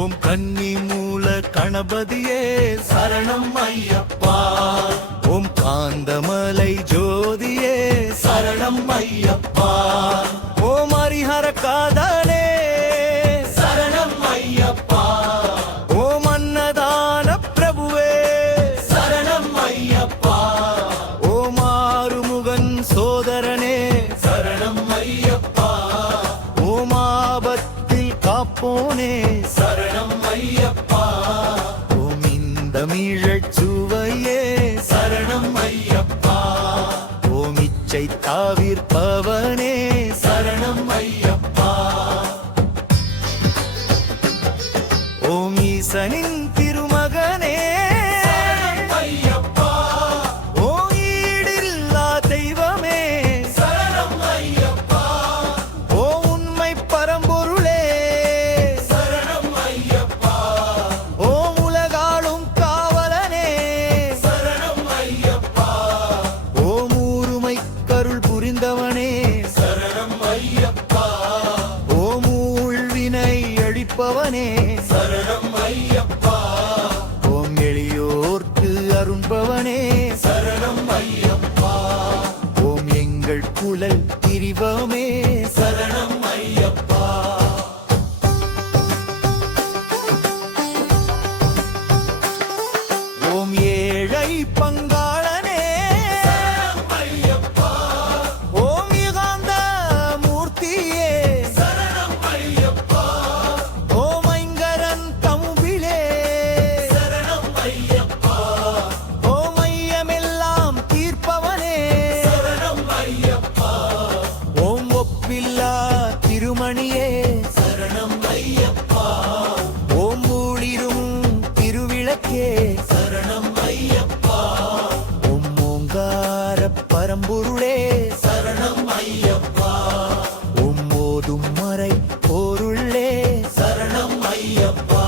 ஓம் கன்னி மூல கணபதியே சரணம் ஐயப்பா. ஓம் காந்தமலை ஜோதியே சரணம் ஐயப்பா. ஓம் ஹரிஹர காதலே சரணம் ஐயப்பா. ஓம் அன்னதான பிரபுவே சரணம் ஐயப்பா. ஓம் ஆறுமுகன் சோதரனே சரணம் ஐயப்பா. ஓம் ஆபத்தில் காப்போனே சரணம் ஐயப்பா. ஓம் இந்தமிழச் சுவையே சரணம் ஐயப்பா. ஓம் இச்சை தவிர்ப்பவனே சரணம் ஐயப்பா. ஓம் ஈசனின் திருமகனே ஐயப்பா. ஓம் ஈடில்லா தெய்வமே சரணம் ஐயப்பா. ஓம் உண்மை பரம்பொருளே சரணம் ஐயப்பா. ஓம் உலகாளும் காவலனே சரணம் ஐயப்பா. ஓம் ஊருமை கருள் புரிந்தவனே சரணம் ஐயப்பா. ஓம் ஊழ்வினை அழிப்பவனே சரணம் ஐயப்பா. ஓம் எளியோர்க்கு அருண்பவனே சரணம் ஐயப்பா. ஓம் எங்கள் குழல் திரிவமே சரணம் ஐயப்பா. ஓம் ஏழை பங்காளனே சரணம் ஐயப்பா. ஓம் யுகாந்த மூர்த்தியே சரணம் ஐயப்பா. ஓம் ஐங்கரன் தமுவிலே சரணம் ஐயப்பா. ஓம் ஐயமெல்லாம் தீர்ப்பவனே சரணம் ஐயப்பா. ஓம் ஒப்பில்லா திருமணியே சரணம் ஐயப்பா. ஓம் ஊழிரும் திருவிளக்கே சரணம் ஐயப்பா. ஓம் ஓங்கார பரம்பொருளே சரணம் ஐயப்பா. ஓம் ஓதும் மறை பொருளே சரணம் ஐயப்பா.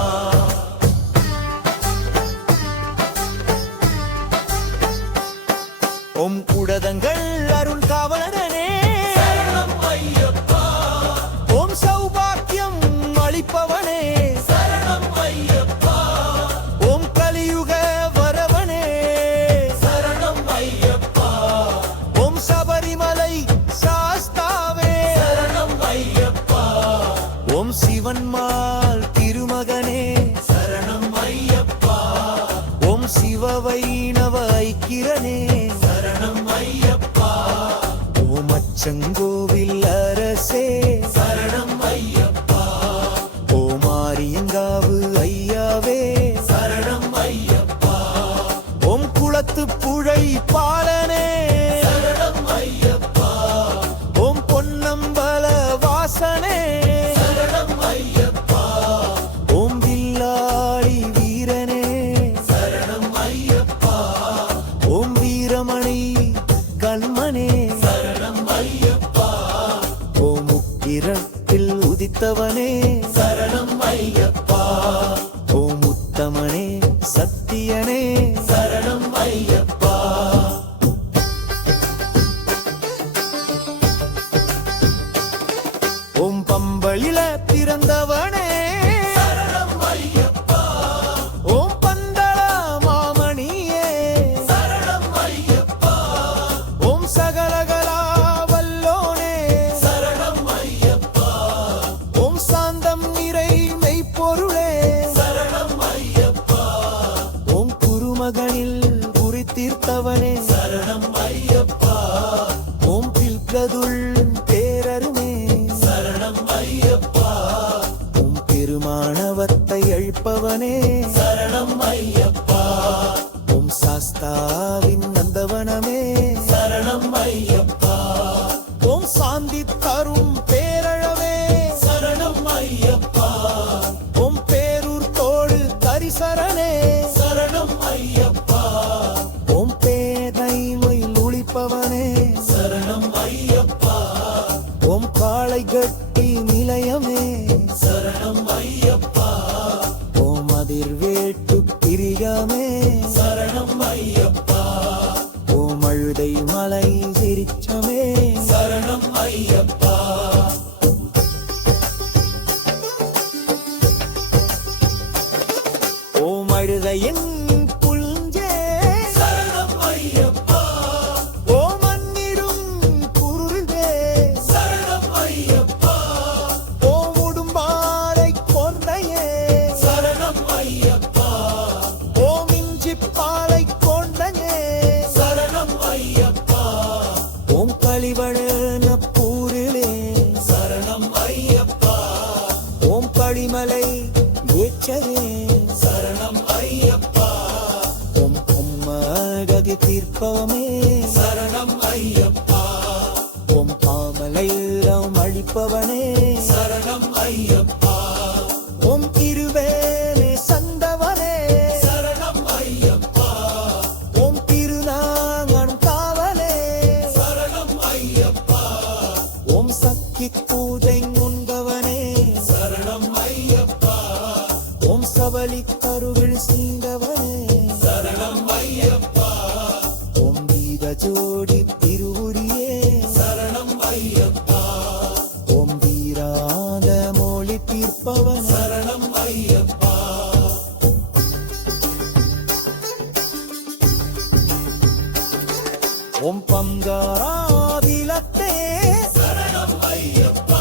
ஓம் குடதங்கள் அருண் காவலனே சரணம் ஐயப்பா. ஓம் சௌபாக்கியம் அளிப்பவனே சரணம் ஐயப்பா. ஓம் கலியுக வரவனே சரணம் ஐயப்பா. ஓம் சபரிமலை சாஸ்தாவே சரணம் ஐயப்பா. ஓம் சிவன்மால் திருமகனே சரணம் ஐயப்பா. ஓம் சிவ வைணவ ஐக்கிரனே சரணம் ஐயப்பா. ஓம் அச்சங்கோவில் அரசே சரணம் ஐயப்பா. ஓம் ஆரியங்காவு ஐயாவே சரணம் ஐயப்பா. ஓம் குளத்து புழை பாலனே சரணம் ஐயப்பா. ஓம் பொன்னம்பல வாசனே சரணம் ஐயப்பா. ஓம் வில்லாளி வீரனே சரணம் ஐயப்பா. ஓம் வீரமணி கண்மனே சரணம் ஐயப்பா. ஓம் உக்கிரத்தில் உதித்தவனே சரணம் ஐயப்பா. ஓம் உத்தமனே சத்தியனே சரணம் ஐயப்பா. ஓம் பம்பளில பிறந்தவனே சரணம் ஐயப்பா. ஓம் பந்தள மாமணியே சரணம் ஐயப்பா. ஓம் சகலகலா வல்லோனே சரணம் ஐயப்பா. ஓம் சாந்தம் நிறை மெய்ப்பொருளே சரணம் ஐயப்பா. ஓம் குருமகனில் குறித்தீர்த்தவனே சரணம் ஐயப்பா. ஓம் பில்கதுள் பேரருமே சரணம் ஐயப்பா. ஓம் பெருமானவத்தை அழிப்பவனே சரணம் ஐயப்பா. ஓம் சாஸ்தாவின் நந்தவனமே சரணம் ஐயப்பா. ஓம் சாந்தி தரும் பேரழவே சரணம் ஐயப்பா. ஓம் பேரூர் தோடு கரிசரணே சரணம் ஐயப்பா. ஓம் பேதைமை ஒளிப்பவனே சரணம் ஐயப்பா. ஓம் காளை கட்டி நிலையமே சரணம் ஐயப்பா. ஓம் அதிர்வேட்டு பிரியமே சரணம் ஐயப்பா. ஓம் அழுதை மலை சிரிச்சமே சரணம் ஐயப்பா. மதனப்பூரிலே சரணம் ஐயப்பா ஓம் படிமலை ஏற்றரே சரணம் ஐயப்பா ஓம் பொம்மகதி தீர்ப்பவமே சரணம் ஐயப்பா ஓம் பாமலையிடம் அழிப்பவனே சரணம் ஐயப்பா ஓம் திருவேலே சந்தவனே சரணம் ஐயப்பா ஓம் திருநாங்கன் காவலே சரணம் ஐயப்பா ஓம் சக்தி பூஜை உண்பவனே சரணம் ஐயப்பா ஓம் சபலி கருவில் சீந்தவனே சரணம் ஐயப்பா ஓம் வீத ஜோடி திருவுரியே சரணம் ஐயப்பா ஓம் வீராத மொழி தீர்ப்பவனே சரணம் ஐயப்பா ஓம் பங்காராதிலத்தே சரணம் ஐயப்பா